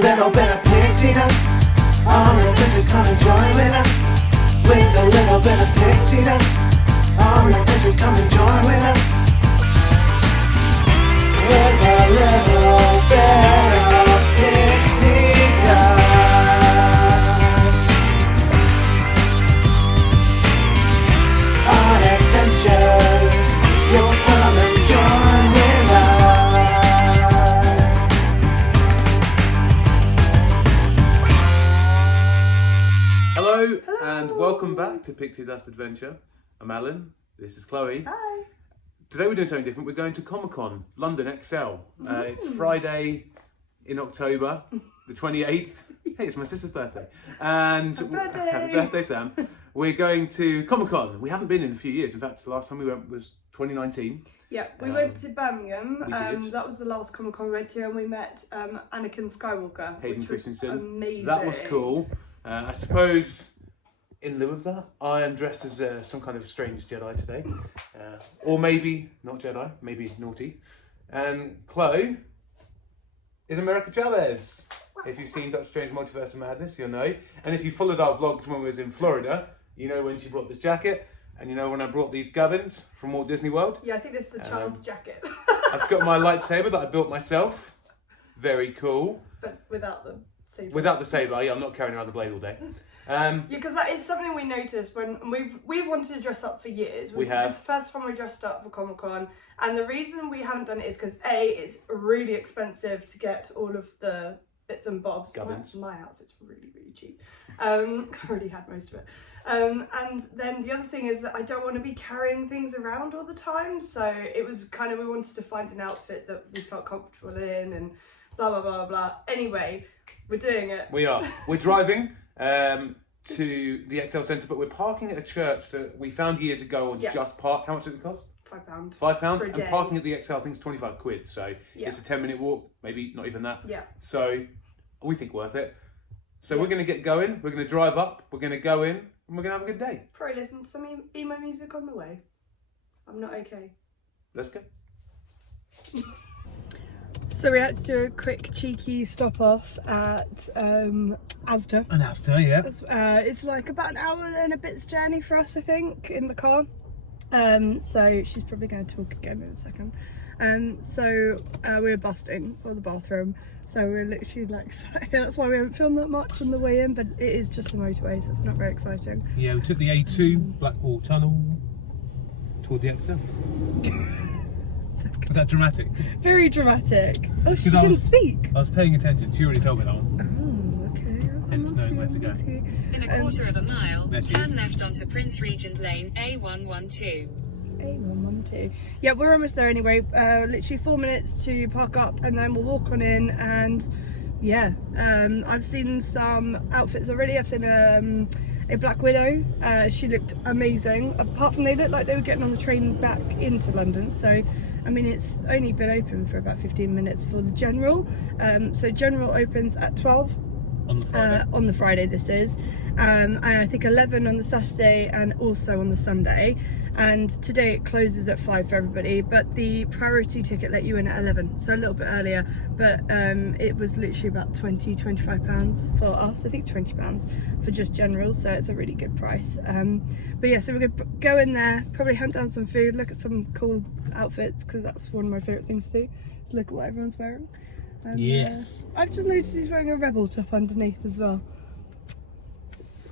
little bit of pixie dust. All your adventures, come and join with us. With a little bit of pixie dust. All your adventures, come and join with us. With a little bit of pixie dust. On adventures, you'll come and join with us. Hello, and welcome back to Pixie Dust Adventure. I'm Alan, this is Chloe. Hi. Today we're doing something different. We're going to Comic-Con, London XL. It's Friday in October, the 28th. Hey, it's my sister's birthday. And happy birthday, Sam. We're going to Comic-Con. We haven't been in a few years. In fact, the last time we went was 2019. Yeah, we went to Birmingham. We did. That was the last Comic Con we went to, and we met Anakin Skywalker. Hayden which was Christensen. amazing. That was cool. I suppose in lieu of that, I am dressed as some kind of strange Jedi today. Or maybe not Jedi, maybe naughty. And Chloe is America Chavez. If you've seen Doctor Strange Multiverse of Madness, you'll know. And if you followed our vlogs when we was in Florida, you know when she brought this jacket. And you know when I brought these gubbins from Walt Disney World. Yeah, I think this is the child's jacket. I've got my lightsaber that I built myself. Very cool. But without the saber. Without the saber, yeah, I'm not carrying around the blade all day. Yeah, because that is something we noticed when we've wanted to dress up for years. We have. It's the first time we dressed up for Comic Con, and the reason we haven't done it is because A, it's really expensive to get all of the bits and bobs. Gubbins. My outfit's really cheap. I already had most of it. And then the other thing is that I don't want to be carrying things around all the time. So it was kind of, we wanted to find an outfit that we felt comfortable in and blah, blah, blah, blah. Anyway, we're doing it. We are. We're driving to the XL Centre, but we're parking at a church that we found years ago on Just Park. How much did it cost? £5. £5. For a And day. parking at the XL, I think, is 25 quid. So Yeah. it's a 10-minute walk, maybe not even that. Yeah. So we think worth it. So we're going to get going. We're going to drive up. We're going to go in. And we're going to have a good day. Probably listen to some emo music on the way. I'm not okay. Let's go. So we had to do a quick cheeky stop off at Asda. An Asda, yeah. It's like about an hour and a bit's journey for us, I think, in the car. So she's probably going to talk again in a second. So we were busting for the bathroom. So we're literally like, that's why we haven't filmed that much on the way in, but it is just a motorway, so it's not very exciting. Yeah, we took the A2 Blackwall Tunnel toward the XL. Was that dramatic? Very dramatic. Oh, she 'Cause I didn't was- speak. I was paying attention. She already told me that one. Oh, okay. Hence knowing where to go. In a quarter of a mile, There she turn is. left onto Prince Regent Lane, A112. A112. Yeah, we're almost there anyway. Literally 4 minutes to park up and then we'll walk on in. And yeah, I've seen some outfits already. I've seen a Black Widow. She looked amazing. Apart from they looked like they were getting on the train back into London. So I mean, it's only been open for about 15 minutes for the General. So General opens at 12 On the Friday. on the Friday this is, and I think 11 on the Saturday and also on the Sunday. And today it closes at 5 for everybody, but the priority ticket let you in at 11, so a little bit earlier. But it was literally about £20–25 for us. I think £20 for just General, so it's a really good price. But yeah, so we're gonna go in there, probably hunt down some food, look at some cool outfits, because that's one of my favourite things to do, is look at what everyone's wearing. And, Yes. I've just noticed he's wearing a Rebel top underneath as well.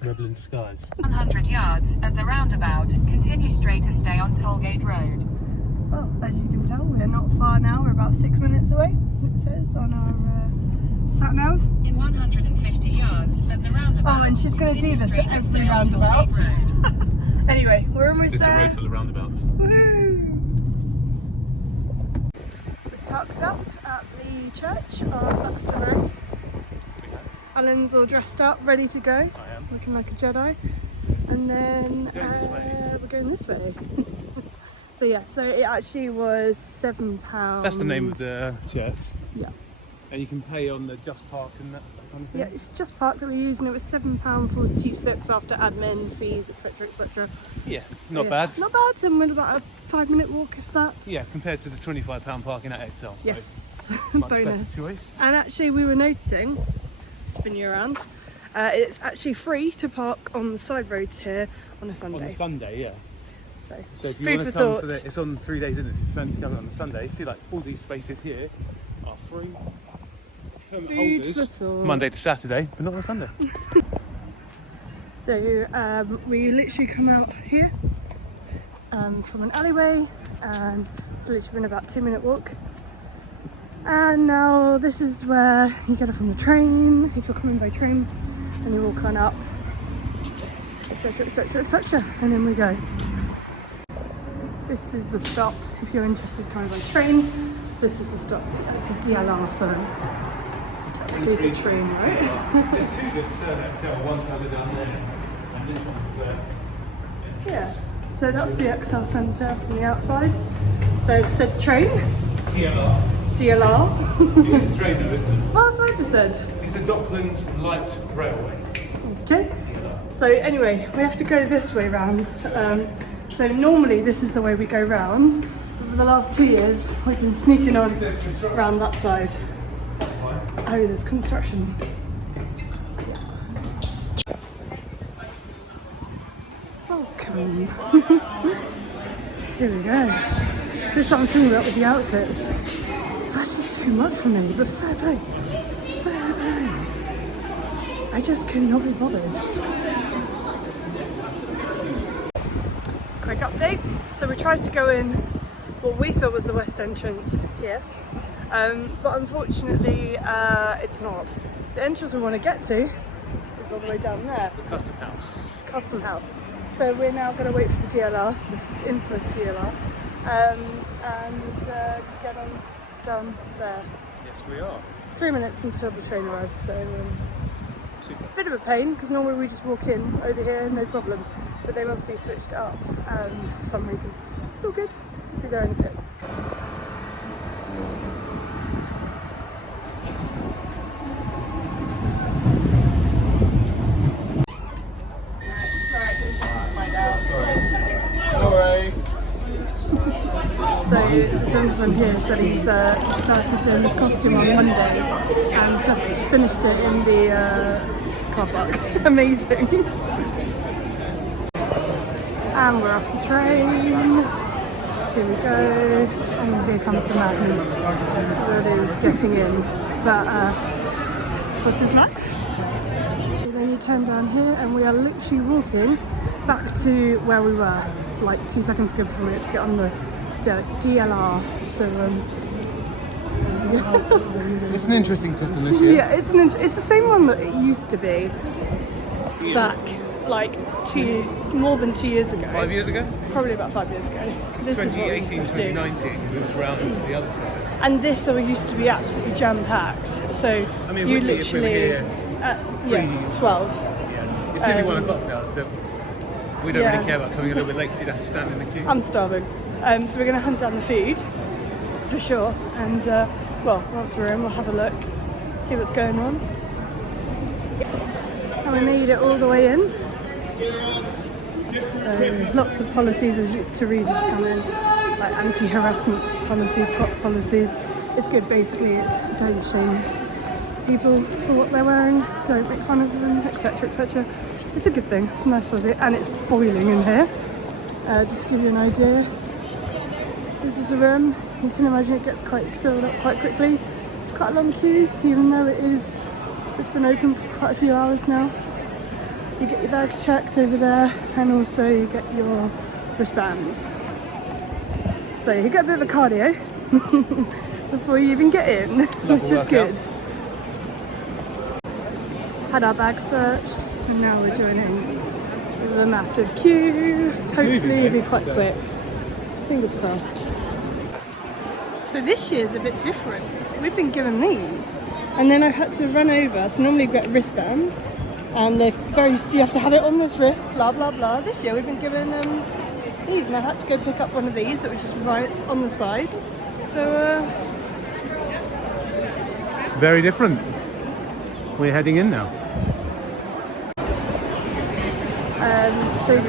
Rebel in disguise. 100 yards at the roundabout, continue straight to stay on Tollgate Road. Well, as you can tell, we're not far now. We're about 6 minutes away, it says on our sat nav. In 150 yards at the roundabout. Oh, and she's going to do continue this straight at to every stay on roundabout. Tollgate Road. Anyway, we're almost It's a there. road full of roundabouts. Woohoo! We've parked up at the church on Buxton Road. Alan's all dressed up, ready to go. I am. Looking like a Jedi. And then Going this way. we're going this way. So yeah, so it actually was £7. That's the name of the church. Yeah. And you can pay on the Just Park and that kind of thing? Yeah, it's Just Park that we use, and it was £7.46 after admin fees, etc, etc. Yeah, it's not Yeah. bad. Not bad, and we're about a 5-minute walk, if that. Yeah, compared to the £25 parking at Excel. So Yes, much bonus. better choice. And actually, we were noticing, spin you around, it's actually free to park on the side roads here on a Sunday. On the Sunday, yeah. So So if you food want for to come thought. for the, it's on 3 days, isn't it? If you fancy coming on the Sunday, see like all these spaces here are free. Permit Food for holders, thought. Monday to Saturday, but not on Sunday. So we literally come out here from an alleyway, and it's literally been about a 2-minute walk. And now this is where you get off on the train, if you're coming by train, and you walk on up, etc, etc, etc, and then we go. This is the stop if you're interested coming by train. This is the stop. It's a DLR, so it is a train, right? There's two that's Excel, one further down there, and this one's there. Yeah. So that's the XL Centre from the outside. There's said train, DLR. DLR. It's a train though, isn't it? What else I just said? It's the Docklands Light Railway. Okay. So anyway, we have to go this way round. So normally this is the way we go round. But for the last 2 years, we've been sneaking on round that side. That's fine. Oh, there's construction. Welcome. Here we go. This is what I'm thinking about with the outfits. That's just too much for me, but fair play. Fair play. I just could not be bothered. Quick update. So we tried to go in what we thought was the west entrance here. But unfortunately it's not. The entrance we want to get to is all the way down there. The Custom House. Custom House. So we're now going to wait for the DLR, the infamous DLR, and get on down there. Yes, we are. 3 minutes until the train arrives, so Super. bit of a pain because normally we just walk in over here, no problem. But they've obviously switched it up for some reason. It's all good. Be there in a bit. Sorry. So the gentleman here said he's started doing his costume on Monday and just finished it in the car park. Amazing. And we're off the train. Here we go. And here comes the madness that is getting in. But such is life. So then you turn down here and we are literally walking back to where we were like 2 seconds ago before we had to get on the DLR. So It's an interesting system this year. yeah, it's the same one that it used to be back like more than 2 years ago. 5 years ago? Probably about 5 years ago. This is what we used 2018, to do. 2019, it was round to the other side. And this all used to be absolutely jam-packed. So I mean, you would be if we were literally here yeah, 12. Yeah. It's nearly 1 o'clock now, so we don't yeah. really care about coming a little bit late so you'd have to stand in the queue. I'm starving. So we're going to hunt down the food for sure. And well, once we're in, we'll have a look, see what's going on. And we made it all the way in. So lots of policies to read as you come in, like anti-harassment policy, prop policies. It's good basically, it's don't shame people for what they're wearing, don't make fun of them, etc, etc. It's a good thing, it's a nice policy, and it's boiling in here. Just to give you an idea, this is the room. You can imagine it gets quite filled up quite quickly. It's quite a long queue, even though it's been open for quite a few hours now. You get your bags checked over there, and also you get your wristband. So you get a bit of a cardio before you even get in, which is good. Had our bags searched, and now we're joining the massive queue. Hopefully it'll be quite quick. Fingers crossed. So this year's a bit different. We've been given these, and then I had to run over. So normally you get a wristband, and they're you have to have it on this wrist, blah blah blah. This year we've been given these, and I had to go pick up one of these that was just right on the side. So very different. We're heading in now. So we're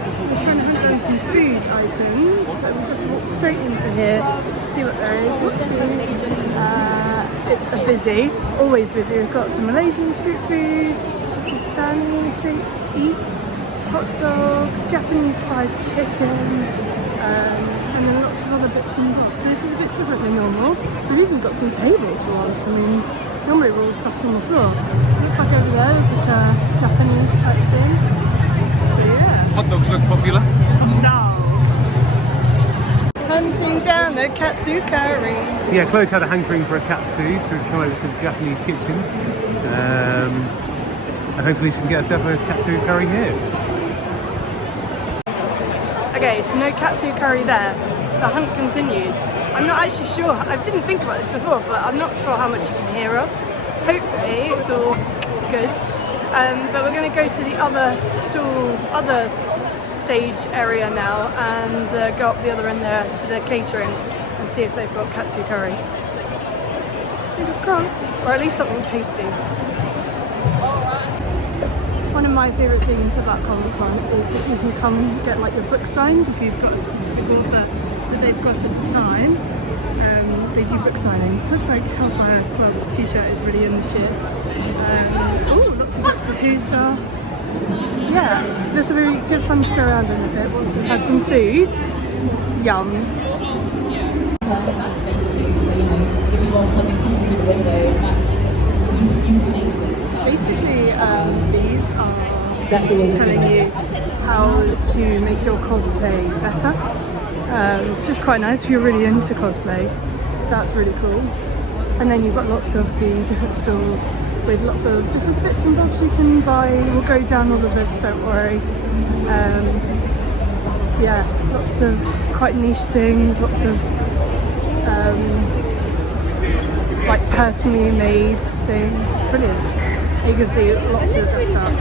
trying to hunt down some food items. So we'll just walk straight into here, see what there is. It's busy, always busy. We've got some Malaysian street food, Pakistani street eats, hot dogs, Japanese fried chicken, and then lots of other bits and bobs. So this is a bit different than normal. We've even got some tables for once. I mean, normally we're all sat on the floor. Looks like over there there's like a Japanese type thing. So yeah. Hot dogs look popular. No. Hunting down the katsu curry. Yeah, Chloe's had a hankering for a katsu, so we've come over to the Japanese kitchen. And hopefully she can get herself a katsu curry here. Okay, so no katsu curry there. The hunt continues. I'm not actually sure, I didn't think about this before, but I'm not sure how much you can hear us. Hopefully it's all good. But we're going to go to the other stage area now and go up the other end there to the catering and see if they've got katsu curry. Fingers crossed, or at least something tasty. One of my favourite things about Comic-Con is that you can come and get like your book signed if you've got a specific author that they've got at the time. They do book signing. Looks like Hellfire Club t-shirt is really in the shit. Oh, lots of Doctor Who stuff. Yeah, this will be good fun to go around in a bit once we've had some food. Yum. That's fake too, so you know, if you want something coming through the window, that's you can make this. Basically, these are Exactly what telling you how to make your cosplay better, which is quite nice if you're really into cosplay. That's really cool. And then you've got lots of the different stalls with lots of different bits and bobs you can buy. We'll go down all of this, don't worry. Yeah, lots of quite niche things, lots of like personally made things. It's brilliant. You can see lots of people dressed up.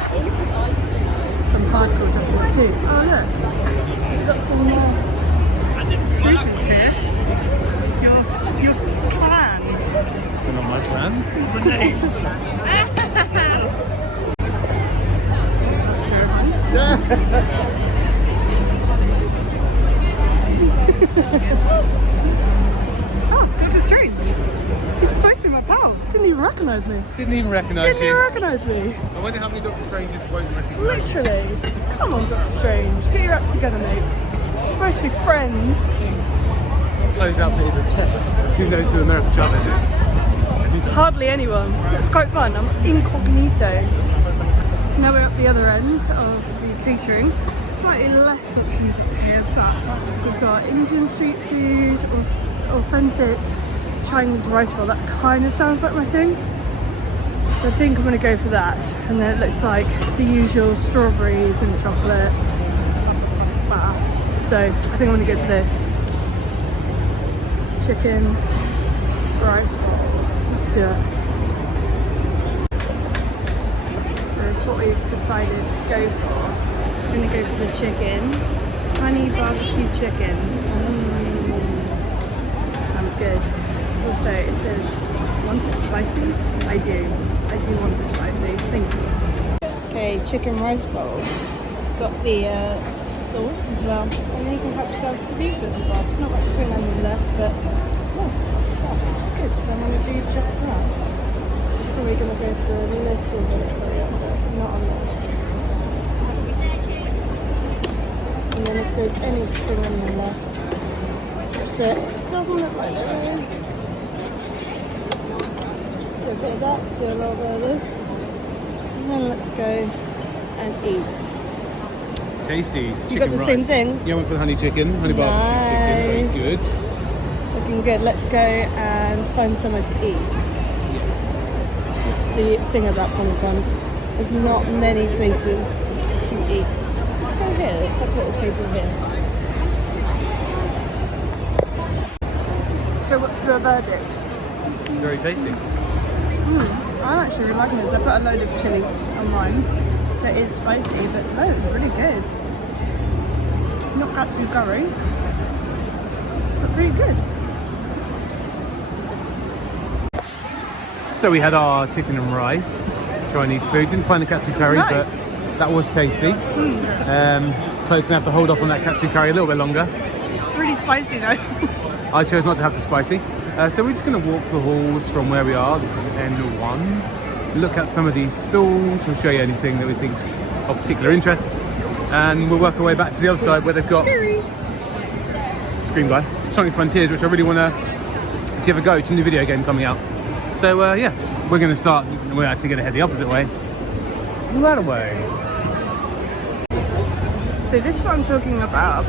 Some hardcore dressing too. Oh look, we've got some troopers here. Your clan. They're not my clan. The names. That's terrifying. Oh, Doctor Strange. He's supposed to be my pal. Didn't even recognise me. Didn't even recognise Didn't you. even recognise me. I wonder how many Doctor Strangers won't recognise you. Literally. Come on, Doctor Strange. Get your act together, mate. It's supposed to be friends. Chloe's outfit is a test. Who knows who America Chavez is? Hardly anyone. It's quite fun. I'm incognito. Now we're at the other end of the catering. Slightly less options up here, but we've got Indian street food, or authentic Chinese rice bowl. That kind of sounds like my thing. So I think I'm going to go for that. And then it looks like the usual strawberries and chocolate. Wow. So I think I'm going to go for this. Chicken rice bowl. Let's do it. So that's what we've decided to go for. I'm going to go for the chicken. Honey barbecue chicken. Sounds good. Also, it says, want it spicy? I do want it spicy. Thank you. Okay, chicken rice bowl. Got the sauce as well. And then you can help yourself to these bits and bobs. Not much spring onion left, but it's good. So I'm going to do just that. Probably going to go for a little bit of coriander, not a lot. And then if there's any spring onion left, which there doesn't look like there is. Do a bit of that, do a little bit of this, and then let's go and eat. Tasty. You Chicken got the rice. same thing? Yeah, I went for the honey chicken, honey barbecue chicken. Very Nice. good. Looking good. Let's go and find somewhere to eat. That's the thing about Comic-Con. There's not many places to eat. Let's go here. Let's have a little table here. So what's the verdict? Very tasty. I'm actually really liking this. I put a load of chilli on mine. So it is spicy, but no, it's really good. Not katsu curry, but pretty good. So we had our chicken and rice, Chinese food. Didn't find the katsu curry, nice. but that was tasty. Chloe's gonna have to hold off on that katsu curry a little bit longer. It's really spicy though. I chose not to have the spicy. So we're just gonna walk the halls from where we are. This is N1. Look at some of these stalls. We'll show you anything that we think of particular interest. And we'll work our way back to the other side where they've got Screen by Sonic Frontiers, which I really want to give a go. It's a new video game coming out. So yeah, we're going to start. We're actually going to head the opposite way. That way. So this is what I'm talking about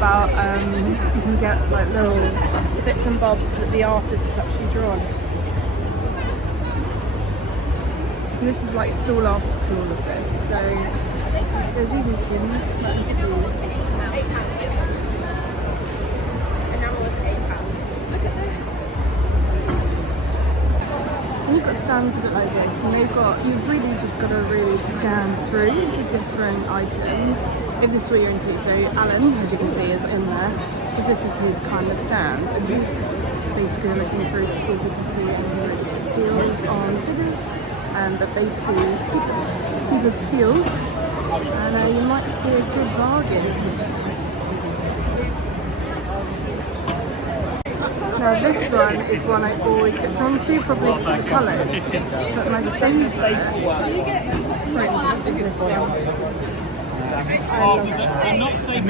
you can get like little bits and bobs that the artist has actually drawn. And this is like stall after stall of this. So there's even pins like these. Look at this. And you've got stands a bit like this, and you've really just got to really scan through the different items if this is what you're into. So Alan, as you can see, is in there because this is his kind of stand, and he's basically looking through to see if he can see any deals on figures. But basically, just keep us peeled, and you might see a good bargain. Now this one is one I always get drawn to, probably because of the colours, but my favourite print is this one. I love it.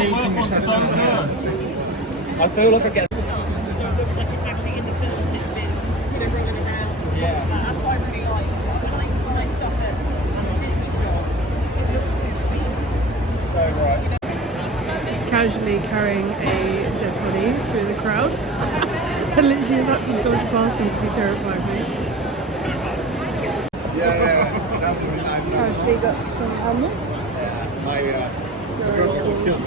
I feel like I get. So it looks like it's actually in the films and it's been, rolling around and stuff like that. That's what I really like. When I buy stuff at a Disney shop, it looks too clean. Casually carrying a dead body through the crowd. I literally was up to dodge past him to be terrified of me. Yeah, that was really nice. Casually got some helmets. My girlfriend would kill me.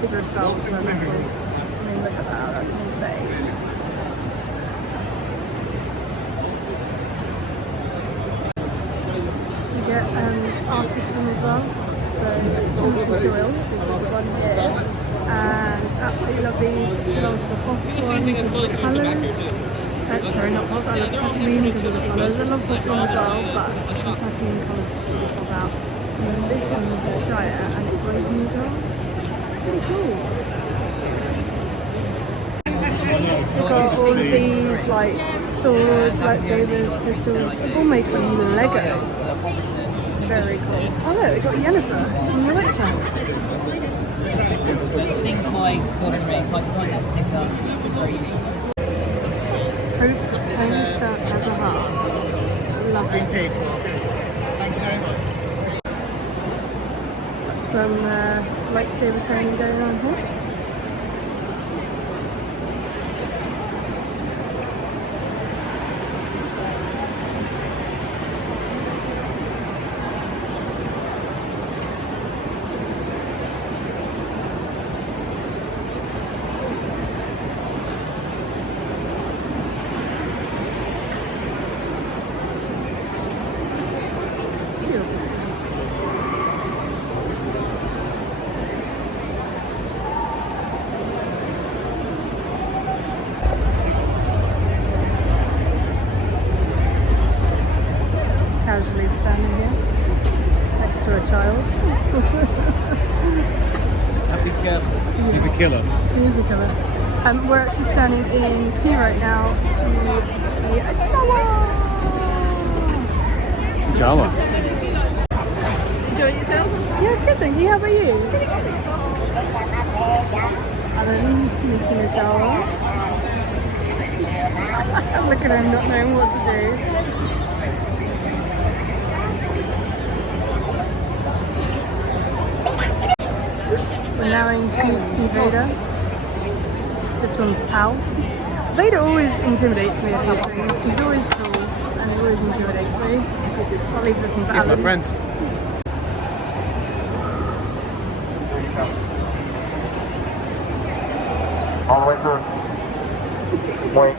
These are Star Wars helmets. I mean, look at that, that's insane. You get artisan as well. So it's all the drill. There's this one here. And absolutely love these. Belongs to the pop one because of the colours. Sorry, not pop, I love Tatooine because of the colours. I love pop one as well, but the Tatooine colours really pop out. And then this one is the Shire and it's Brave New Dawn. It's pretty cool. We've got all of these like swords, lightsabers, pistols, all made from Lego. Very cool. Oh look, we got Yennefer from The Witcher. Stings my Lord of the Rings. I designed that sticker. Very unique. Proof that Tony Stark has a heart. Love it. Thank you very much. Got some lightsaber training going on here. Casually standing here next to a child. Be careful. He's a killer. He is a killer. We're actually standing in queue right now to see a Jawa. Jawa. Enjoy yourself? Yeah, good thank you. How about you? Alan meeting a Jawa. Look at him not knowing what to do. We're now in queue to see Vader. This one's Pal. Vader always intimidates me at these things. He's always cool and he always intimidates me. I'll leave this one for He's Alan. my friend. All the way through. Wait.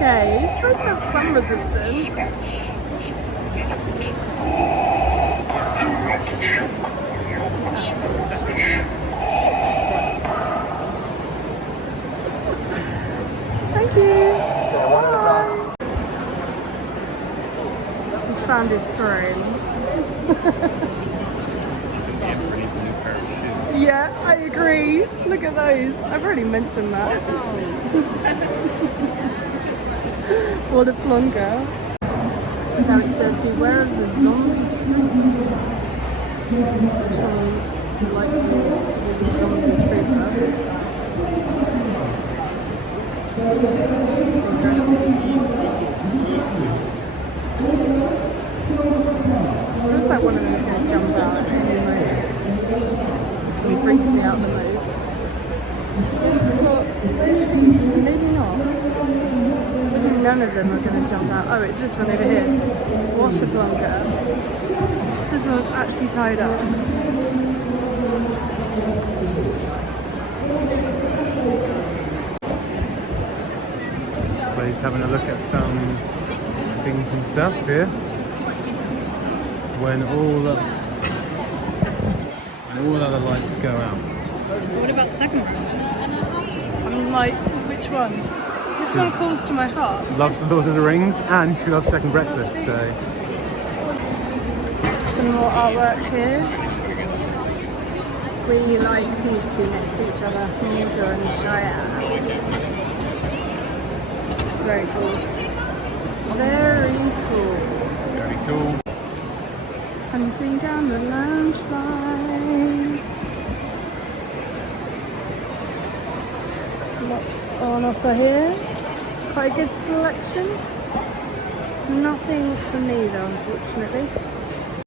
Okay, you're supposed to have some resistance. hand is thrown. Yeah, I agree. Look at those. I've already mentioned that. What a plonker. Now it said, beware of the zombie trooper. Which means you'd like to be the zombie trooper. It's incredible. It looks like one of them is going to jump out at any moment. This one freaks me out the most. It's got those feet, so maybe not. I think none of them are going to jump out. Oh, it's this one over here. What a plonker. This one's actually tied up. Please having a look at some things and stuff here. When all other lights go out. What about second breakfast? I'm like, which one? This one calls to my heart. Loves the Lord of the Rings and she loves second breakfast, so. Some more artwork here. We like these two next to each other, Mudor and Shire. Very cool. Very cool. Very cool. Hunting down the lounge flies. Lots on offer here. Quite a good selection. Nothing for me though, unfortunately.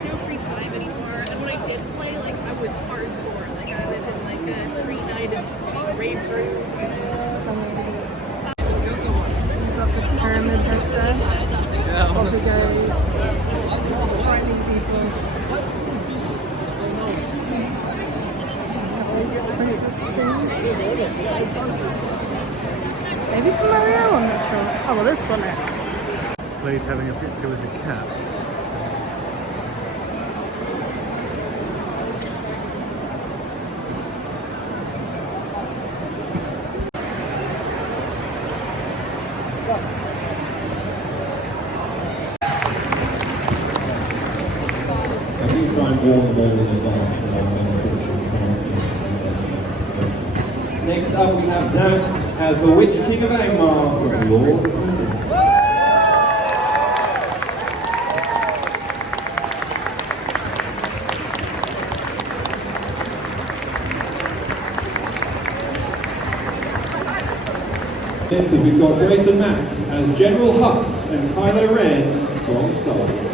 No free time anymore, and when I did play, like I was hardcore. Like I was in like a 3-night rave room. Just go somewhere. We've got the pyramid head there. Off it goes. Finding people. Princess things. Maybe for Mario, I'm not sure. Oh well, this is on it. Please having a picture with the cats. I do try and warn them all in advance when I'm unfortunately can't. Next up we have Zach as the Witch King of Angmar from Lord of the Rings. We've got Grace and Max as General Hux and Kylo Ren from Star Wars.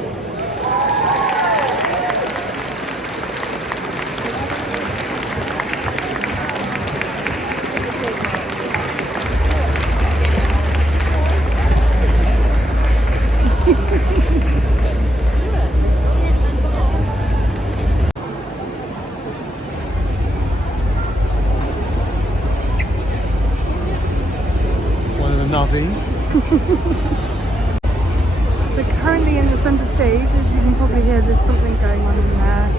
So currently in the centre stage, as you can probably hear, there's something going on in there.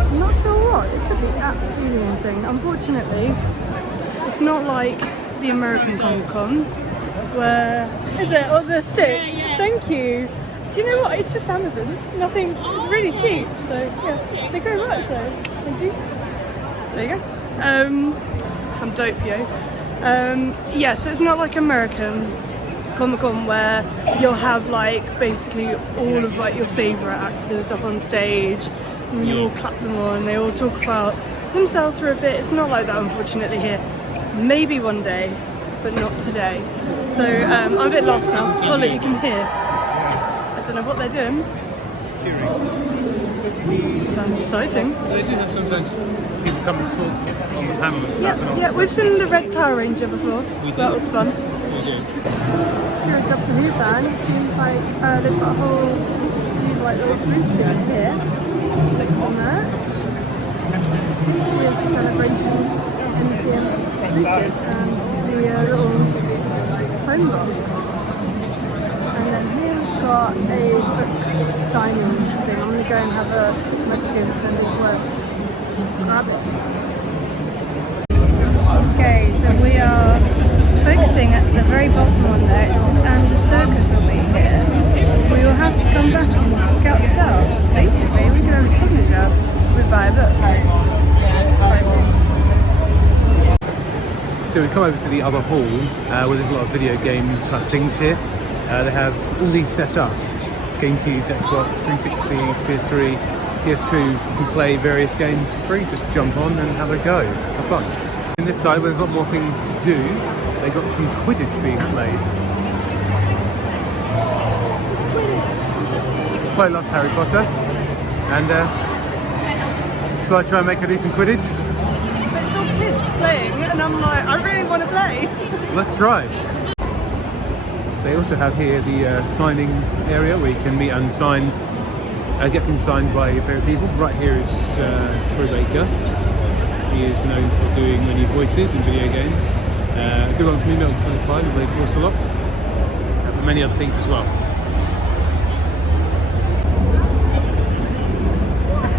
I'm not sure what. It could be absolutely anything. Unfortunately, it's not like the American Comic Con, where is it? Oh, the stick. Yeah. Thank you. Do you know what? It's just Amazon. Nothing. It's really cheap. So yeah, thank you very much. Though. Thank you. There you go. I'm dope, yo. Yeah, so it's not like American Comic-Con where you'll have like basically all of like your favourite actors up on stage and you all clap them on and they all talk about themselves for a bit. It's not like that, unfortunately, here. Maybe one day, but not today. So I'm a bit lost now. Oh look, you can hear. I don't know what they're doing. Sounds exciting. They do have sometimes people come and talk, use hammer and stuff. Yeah, we've seen the Red Power Ranger before, so that was fun. You're a Doctor Who fan. It seems like they've got a whole like little booth things here. Like some merch. 60th celebration MCM exclusives and the little phone box. And then here we've got a book signing thing. I'm gonna go and have a look see and send it work. Grab it. Okay, so we are focusing at the very bottom one there, and the circus will be here. we will have to come back and scout this out. Basically, we can have a teenager. We buy a book. So we come over to the other hall where there's a lot of video game type things here. They have all these set up. GameCube, Xbox, 360, PS3, PS2. You can play various games for free. Just jump on and have a go. Have fun. On this side, where there's a lot more things to do, they got some Quidditch being played. Chloe loves Harry Potter, and shall I try and make her do some Quidditch? But it's all kids playing, and I'm like, I really want to play. Let's try. They also have here the signing area where you can meet and sign, get things signed by your favourite people. Right here is Troy Baker. He is known for doing many voices in video games. A good one from me, Milton Solid 5, who plays Ocelot, and many other things as well.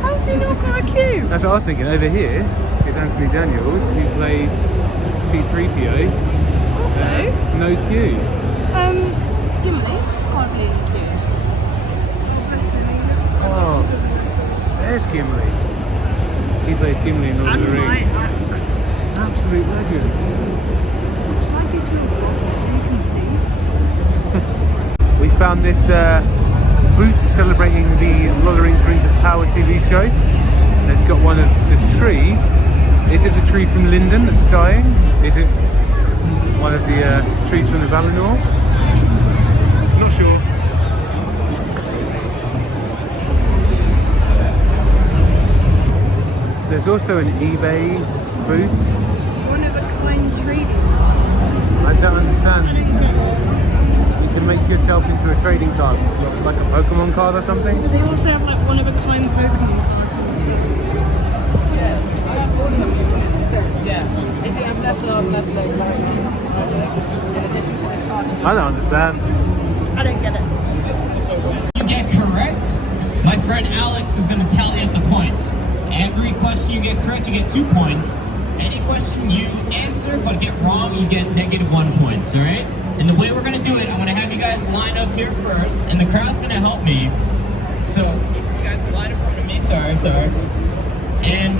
How's he not got a queue? That's what I was thinking. Over here is Anthony Daniels, who plays C-3PO. Also, no queue. Gimli, hardly any queue. Bless him, he looks so Oh, there's Gimli. He plays Gimli in Lord of the Rings. axe. Absolute legends. Shall I get you a box so you can see? We found this booth celebrating the Lord of the Rings of Power TV show. They've got one of the trees. Is it the tree from Linden that's dying? Is it one of the trees from the Valinor? Not sure. There's also an eBay booth. One of a kind trading. I don't understand. You can make yourself into a trading card, like a Pokemon card or something. But they also have like one of a kind Pokemon cards. If you have left arm, left leg, right arm, right leg, in addition to this card. I don't understand. I don't get it. You get correct, my friend Alex is going to tally up the points. Every question you get correct, you get 2 points. Any question you answer but get wrong, you get -1 points, alright? And the way we're going to do it, I'm going to have you guys line up here first, and the crowd's going to help me. So, you guys can line in front of me, sorry. And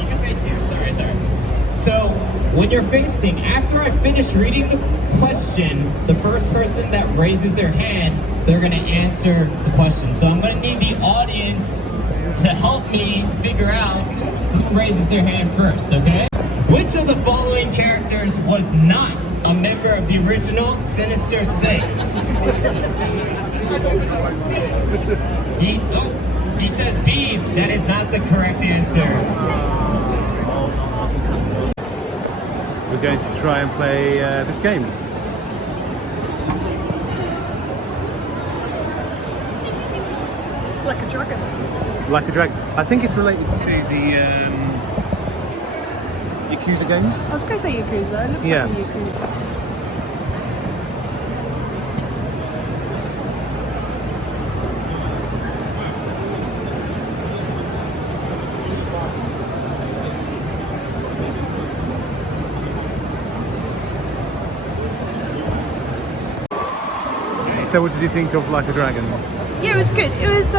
you can face here, sorry. So, when you're facing, after I finish reading the question, the first person that raises their hand, they're going to answer the question. So I'm going to need the audience to help me figure out who raises their hand first, okay? Which of the following characters was not a member of the original Sinister Six? He says B. That is not the correct answer. We're going to try and play this game. Like a dragon. Like a Dragon. I think it's related to the Yakuza games. I was going to say Yakuza. It looks Yeah. like a Yakuza. So what did you think of Like a Dragon? Yeah, it was good. It was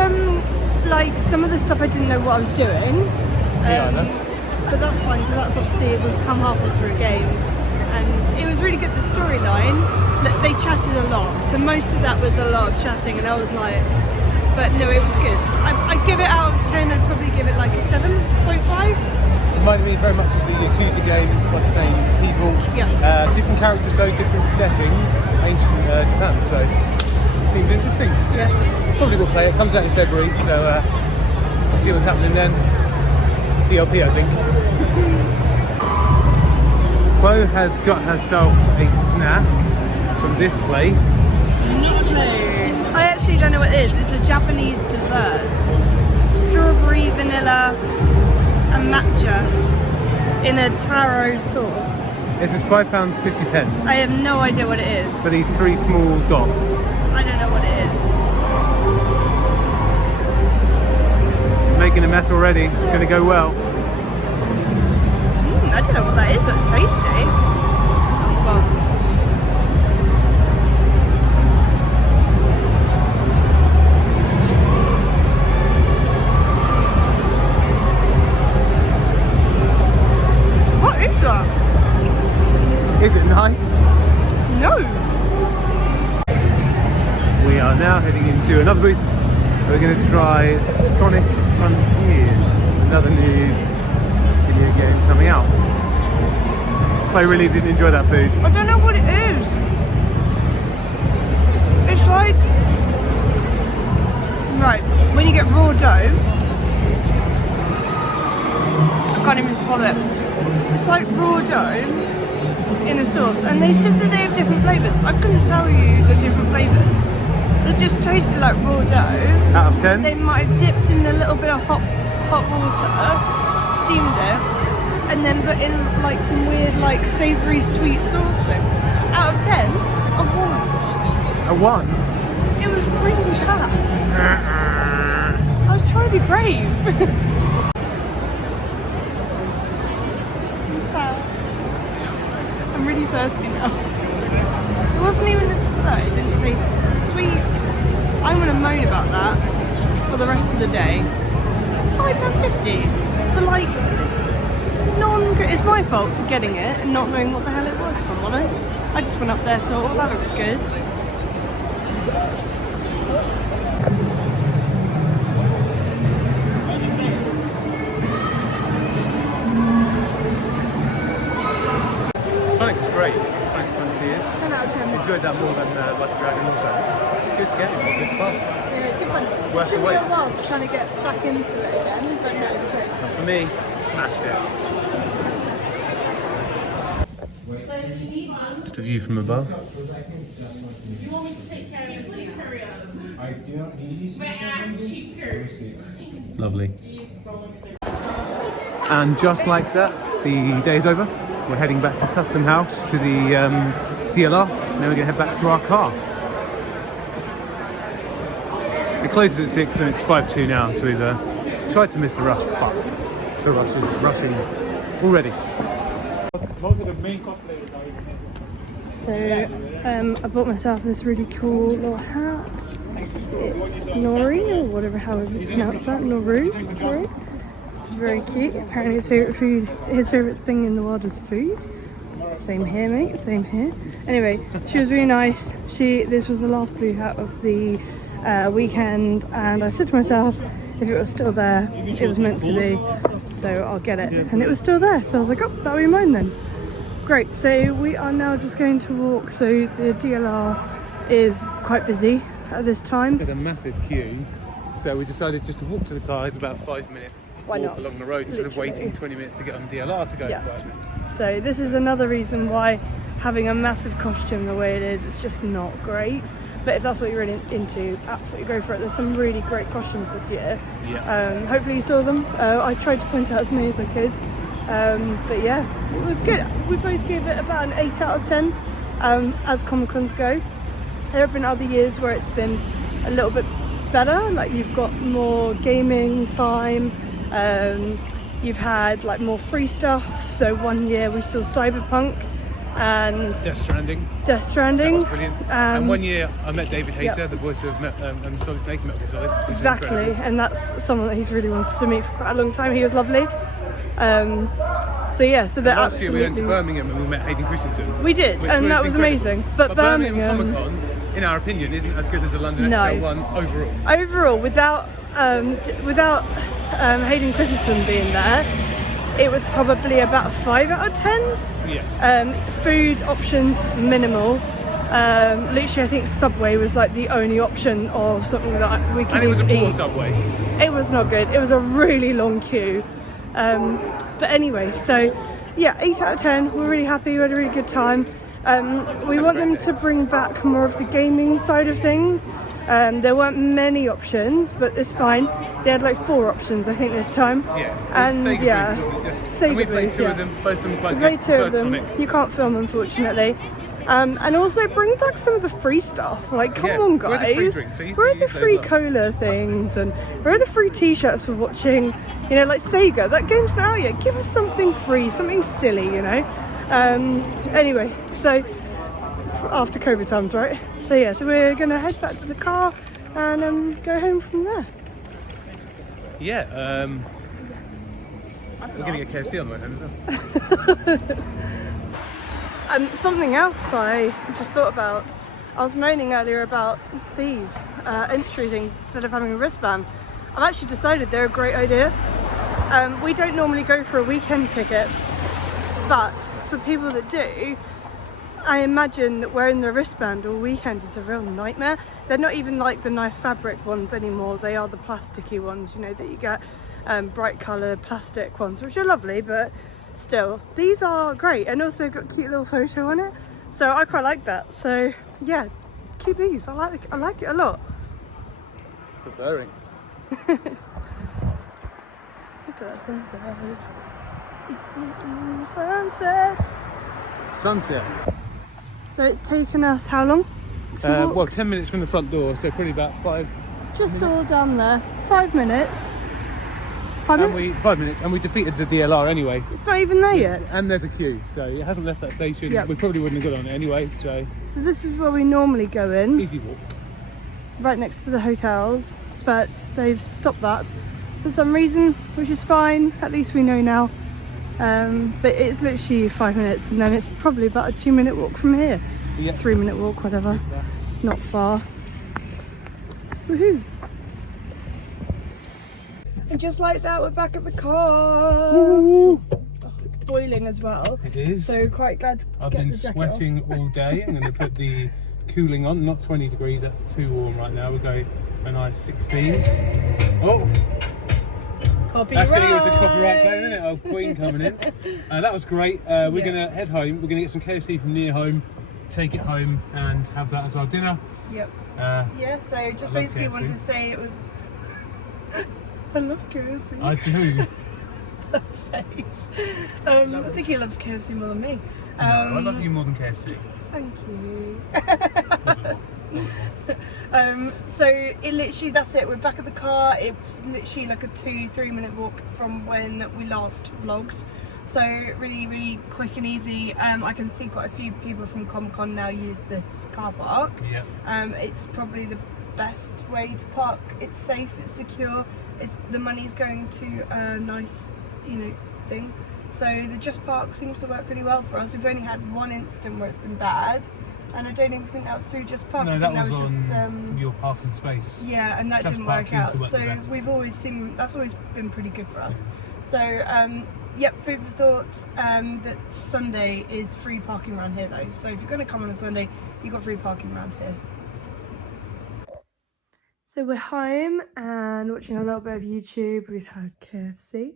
like some of the stuff I didn't know what I was doing. But that's fine, because that's obviously we've come halfway through a game, and it was really good. The storyline, they chatted a lot, so most of that was a lot of chatting, and I was like, but no, it was good. I'd give it out of 10. I'd probably give it like a 7.5. Reminded me very much of the Yakuza games by the same people. Yeah. Different characters though, different setting, ancient Japan. So it seems interesting. Yeah. Probably will play it. Comes out in February, so we'll see what's happening then. DLP, I think. Chloe has got herself a snack from this place. Lovely. I actually don't know what it is. It's a Japanese dessert. Strawberry, vanilla, and matcha in a taro sauce. This is £5.50 I have no idea what it is. for these 3 small dots. I don't know what it is. She's making a mess already. It's going to go well. I don't know what that is, but it's tasty. nice? No. We are now heading into another booth. We're going to try Sonic Frontiers, another new video game coming out. I really didn't enjoy that food. I don't know what it is. It's like, right, when you get raw dough, I can't even swallow it. It's like raw dough in a sauce, and they said that they have different flavours. I couldn't tell you the different flavours. It just tasted like raw dough. Out of 10? They might have dipped in a little bit of hot water, steamed it, and then put in like some weird like savoury sweet sauce thing. Out of 10, a 1. A 1? It was really bad. I was trying to be brave. I'm sad. I'm really thirsty now. It wasn't even a dessert, it didn't taste sweet. I'm going to moan about that for the rest of the day. £5.50 for like it's my fault for getting it and not knowing what the hell it was, if I'm honest. I just went up there and thought, oh, that looks good. Sonic was great. Sonic Frontiers. 10 out of 10. Enjoyed that more than Like a Dragon also. Good game, good fun. Yeah, good fun. Worth It took the me wait. a while to kind of get back into it again, but no, it's good. And for me, smashed it. Just a view from above. Lovely. And just like that, the day's over. We're heading back to Custom House to the DLR, and then we're going to head back to our car. It closes at 6 and it's 5:02 now, so we've tried to miss the rush. Fuck. The rush is rushing already. So I bought myself this really cool little hat. It's Nori, or whatever, however you pronounce that, Noru, sorry. Very cute. Apparently his favourite thing in the world is food. Same here, mate, same here. Anyway, she was really nice. This was the last blue hat of the weekend, and I said to myself, if it was still there, it was meant to be, so I'll get it. And it was still there, so I was like, oh, that'll be mine then. Great, so we are now just going to walk. So the DLR is quite busy at this time. There's a massive queue, so we decided just to walk to the car. It's about a 5-minute Why walk not? along the road instead of Literally. waiting 20 minutes to get on the DLR to go Yeah. 5 minutes. So this is another reason why having a massive costume the way it is, it's just not great. But if that's what you're really into, absolutely go for it. There's some really great costumes this year. Yeah. Hopefully you saw them. I tried to point out as many as I could. But yeah, it was good. We both gave it about an 8 out of 10 as Comic-Cons go. There have been other years where it's been a little bit better, like you've got more gaming time, you've had like more free stuff. So one year we saw Cyberpunk and Death Stranding. Death That Stranding. was brilliant. And one year I met David Hayter, the voice of Solid Snake Metal Solid. He was Exactly, incredible. and that's someone that he's really wanted to meet for quite a long time. He was lovely. So yeah, so they're Last year we went to absolutely. Birmingham and we met Hayden Christensen. We did, which and that was incredible. amazing. But Birmingham Birmingham, Comic Con, in our opinion, isn't as good as the London No. XL1 overall. overall, without Hayden Christensen being there, it was probably about a 5 out of 10. Yeah. Food options minimal. Literally, I think Subway was like the only option of something that we could And it was a even poor eat. Subway. It was not good. It was a really long queue. But anyway, so yeah, 8 out of 10. We're really happy. We had a really good time. We want them to bring back more of the gaming side of things. There weren't many options, but it's fine. They had like 4 options, I think, this time. Yeah. And Sega yeah, booth, wasn't it? Sega And we played booth, 2 yeah. of them, both of them quite We good. played 2 of Preferred them. Sonic. You can't film, unfortunately. And also bring back some of the free stuff. Like, come Yeah, on, where are the free guys. drinks? I used to Where are use the those free lots. cola things? And where are the free t-shirts for watching? You know, like Sega. That game's not out yet. Give us something free, something silly, you know? Anyway, so after COVID times, right? So yeah, so we're going to head back to the car and go home from there. Yeah, we're going to get KFC on the way home as well. Something else I just thought about. I was moaning earlier about these entry things instead of having a wristband. I've actually decided they're a great idea. We don't normally go for a weekend ticket, but for people that do, I imagine that wearing the wristband all weekend is a real nightmare. They're not even like the nice fabric ones anymore. They are the plasticky ones, you know, that you get, bright coloured plastic ones, which are lovely, but still, these are great, and also got a cute little photo on it. So I quite like that. So yeah, keep these. I like it a lot. Preferring. Look at that sunset. Sunset. Sunset. So it's taken us how long? Well, 10 minutes from the front door, so probably about 5 Just minutes. all down there. 5 minutes. 5 minutes? 5 minutes, and we defeated the DLR anyway. It's not even there yet. And there's a queue, so it hasn't left that station. Yep. We probably wouldn't have got on it anyway, so So this is where we normally go in, easy walk. right next to the hotels, but they've stopped that for some reason, which is fine. At least we know now. But it's literally 5 minutes, and then it's probably about a 2-minute walk from here. Yep. 3-minute walk, whatever. Not far. Woohoo! And just like that, we're back at the car. Oh, it's boiling as well. It is. So quite glad to I've get been the jacket sweating all day. I'm going to put the cooling on. Not 20 degrees, that's too warm right now. We're going a nice 16. Oh! Copyright. That's going to give us a copyright claim, isn't it? Oh, Queen coming in. That was great. We're going to head home. We're going to get some KFC from near home, take it home and have that as our dinner. Yep. Yeah, so just love basically KFC. wanted to say it was... I love KFC. I do. The face. I think he loves KFC more than me. No, I love you more than KFC. Thank you. A little more. So it literally, that's it. We're back at the car. It's literally like a 2-3 minute walk from when we last vlogged. So really, really quick and easy. I can see quite a few people from Comic-Con now use this car park. Yeah. It's probably the best way to park. It's safe, it's secure. The money's going to a nice, you know, thing. So the Just Park seems to work really well for us. We've only had one incident where it's been bad, and I don't even think that was through Just Park. No, I that think was just on your parking space. yeah, and that Just didn't Park work seems to out. work So the best. we've always seen that's always been pretty good for us. So yep, food for thought. That Sunday is free parking around here though. So if you're going to come on a Sunday, you've got free parking around here. So we're home and watching a little bit of YouTube. We've had KFC,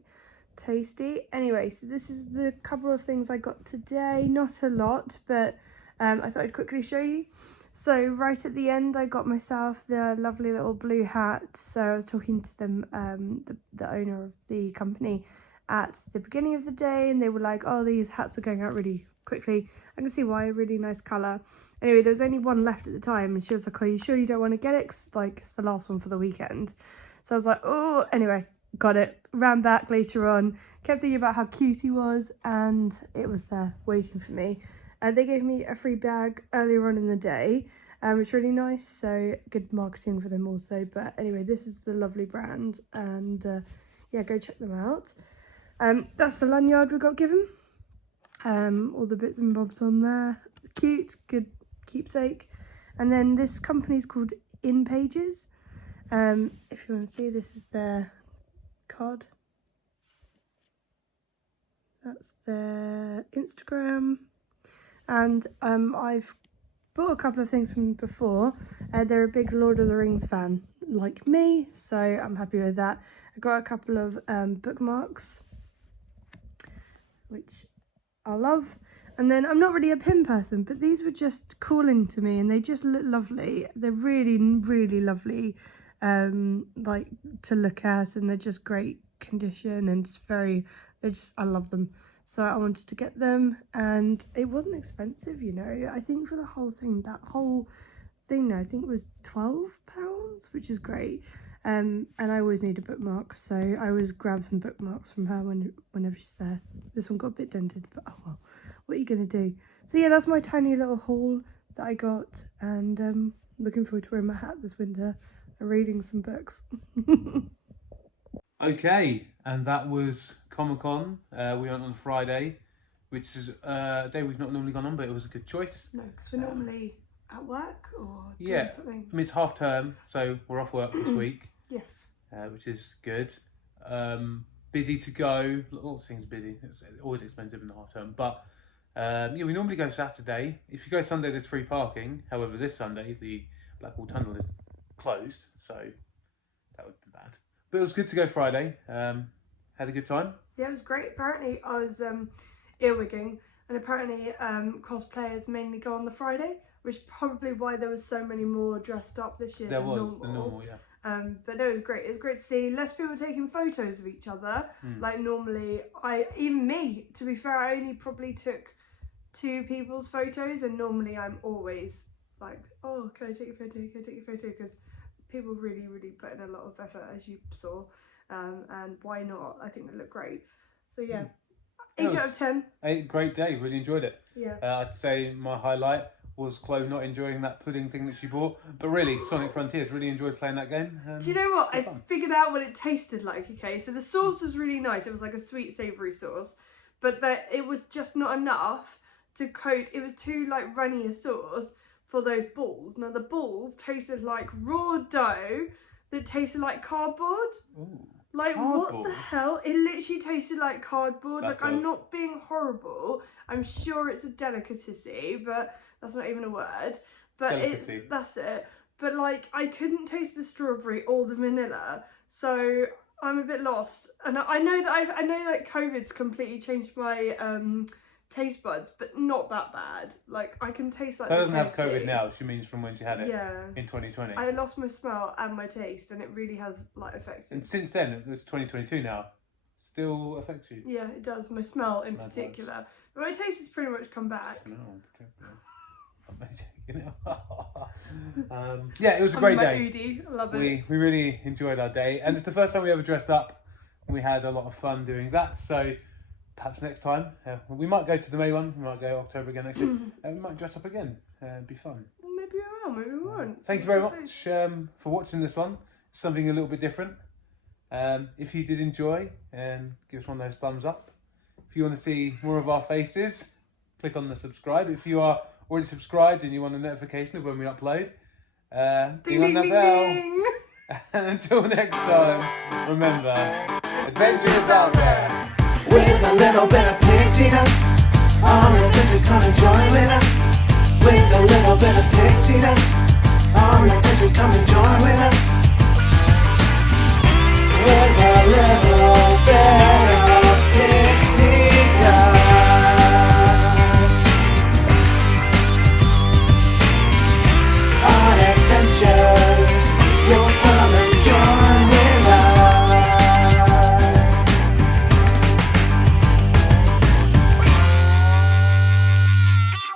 tasty. Anyway, so this is the couple of things I got today. Not a lot, but I thought I'd quickly show you. So right at the end, I got myself the lovely little blue hat. So I was talking to them, the owner of the company, at the beginning of the day, and they were like, "Oh, these hats are going out really quickly." I can see why. A really nice colour. Anyway, there was only one left at the time, and she was like, "Are you sure you don't want to get it? 'Cause, like, it's the last one for the weekend." So I was like, "Oh." Anyway, got it. Ran back later on. Kept thinking about how cute he was, and it was there waiting for me. They gave me a free bag earlier on in the day, which is really nice. So good marketing for them also. But anyway, this is the lovely brand, and yeah, go check them out. That's the lanyard we got given. All the bits and bobs on there. Cute, good keepsake. And then this company's called In Pages. If you want to see, this is their card. That's their Instagram. And I've bought a couple of things from before. They're a big Lord of the Rings fan like me, so I'm happy with that. I got a couple of bookmarks, which I love. And then I'm not really a pin person, but these were just calling to me, and they just look lovely. They're really, really lovely, like to look at, and they're just great condition, and just I love them. So I wanted to get them, and it wasn't expensive, you know. I think for the whole thing, that whole thing I think it was £12, which is great. And I always need a bookmark, so I always grab some bookmarks from her whenever she's there. This one got a bit dented, but oh well, what are you gonna do? So yeah, that's my tiny little haul that I got, and looking forward to wearing my hat this winter and reading some books. Okay, and that was Comic-Con. We went on Friday. which is a day we've not normally gone on, but it was a good choice. No, because we're normally at work or doing Yeah, something. I mean, it's half term, so we're off work this week, Yes. which is good. Busy to go. All things busy. It's always expensive in the half term, but yeah, we normally go Saturday. If you go Sunday, there's free parking. However, this Sunday the Blackwall Tunnel is closed, so that would be bad. But it was good to go Friday. Had a good time. Yeah, it was great. Apparently, I was earwigging, and apparently cosplayers mainly go on the Friday, which is probably why there was so many more dressed up this year There than was normal. the normal, yeah. But no, it was great. It was great to see less people taking photos of each other. Like normally, even me, to be fair, I only probably took 2 people's photos, and normally I'm always like, oh, can I take a photo? Can I take a photo? Because people really, really put in a lot of effort, as you saw. And why not? I think they look great. So yeah, 8 out of 10. Great day. Really enjoyed it. Yeah. I'd say my highlight was Chloe not enjoying that pudding thing that she bought, but really Sonic Frontiers, really enjoyed playing that game. Do you know what? I fun. figured out what it tasted like. Okay, so the sauce was really nice. It was like a sweet savoury sauce, but it was just not enough to coat. It was too like runny a sauce for those balls. Now the balls tasted like raw dough that tasted like cardboard. Ooh, Like cardboard. What the hell? It literally tasted like cardboard. That's like I'm odd. not being horrible. I'm sure it's a delicacy, but that's not even a word. But Delicacy. that's it. But like I couldn't taste the strawberry or the vanilla, so I'm a bit lost. And I know that COVID's completely changed my taste buds, but not that bad. Like I can taste like. That doesn't have KFC. COVID now. She means from when she had it Yeah. in 2020. I lost my smell and my taste, and it really has like affected. And since then, it's 2022 now. Still affects you. Yeah, it does. My smell in Mad particular. But my taste has pretty much come back. No, amazing. Yeah, it was a great day. Moody. I love it. We really enjoyed our day, and it's the first time we ever dressed up. We had a lot of fun doing that. So perhaps next time we might go to the May one. We might go October again next year. And we might dress up again. It'd be fun. Well, maybe we will. Maybe we won't. Thank you very much for watching this one. Something a little bit different. If you did enjoy, give us one of those thumbs up. If you want to see more of our faces, click on the subscribe. If you are already subscribed and you want a notification of when we upload, ding on the bell. Ding. And until next time, remember, adventure is out there. With a little bit of pixie dust, our adventures come and join with us. With a little bit of pixie dust, our adventures come and join with us.